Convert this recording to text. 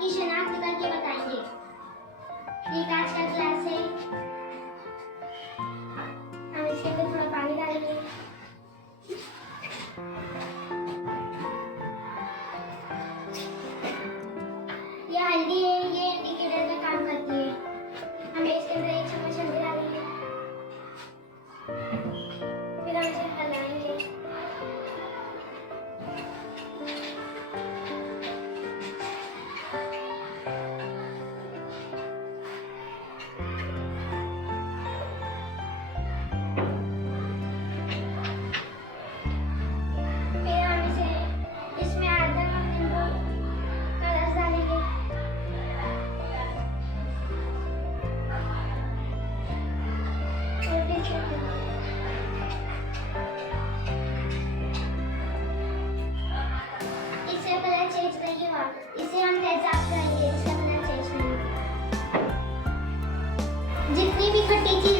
की शिनाख्त करके बताएंगे। ठीक, आज का क्लास है, हम इसके अंदर थोड़ा पानी डालेंगे। ये हल्दी है, ये इंडिकेटर का काम करती है। हमें इसके अंदर 1 चम्मच हल्दी डालेंगे, फिर हम इसे हलाएंगे। फिर हम इसमें आधा नींबू का रस डालेंगे। और फिर इससे कलर चेंज नहीं हुआ, इसे हम तेजाब करेंगे, इसका कलर चेंज नहीं हुआ। जितनी भी खट्टी चीज